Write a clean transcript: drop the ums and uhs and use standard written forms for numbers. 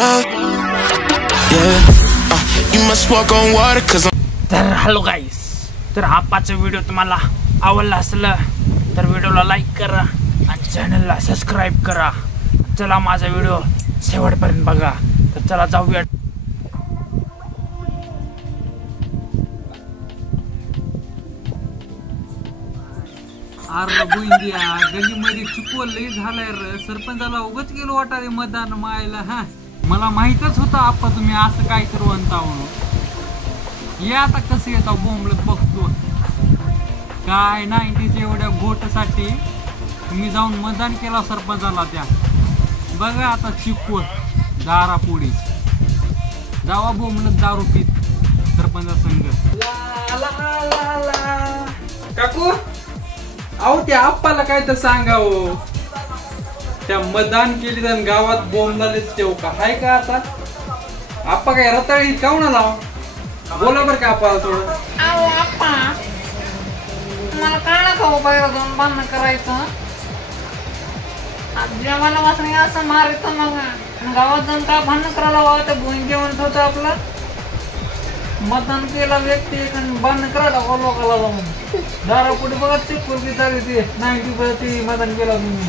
love. Yeah, you must walk on water 'cause I'm. तर hello गाईस, तर हा पाचवा व्हिडिओ तुम्हाला आवडला असला तर व्हिडिओला लाईक करा आणि चॅनलला सबस्क्राईब करा. चला माझा व्हिडिओ शेवटपर्यंत बघा. तर चला जाऊया. अरे बुंदिया गल्लीमध्ये चिपवल लई झालाय रे. सरपंचाला उगच गेलो वाटारे मतदान मायला. हा मला माहीतच होतं आप्पा तुम्ही असं काय करू म्हणता म्हणून. या आता कसं येतो बोंबलत बघतो काय 90च्या एवढ्या भोटसाठी तुम्ही जाऊन मतदान केला सरपंचाला. त्या बघा आता चिपवल दारापुडी जावा बोंबलत दारू पीत सरपंचा संघ. काकू अहो त्या आप्पाला काय तर सांगावं. त्या मतदान केली तर गावात बोंबलालेच तेव का हाय का आता. आप्पा काय रताळी काऊन लाव बोला बरं का आप्पाला थोडं. अहो आप्पा मला कळलं का बाहेर जाऊन बांधणं करायचं. जेवायला वाचणे असं मारायचं मग गावात जाऊन का भांडण करायला हवं. ते भोईन जेवण होतं आपलं. मतदान केला व्यक्ती बांधणं करायला हवं लोकांना जाऊन दारापुढे बघा ते पूर्वी चालली ती 90 मतदान केलं तुम्ही.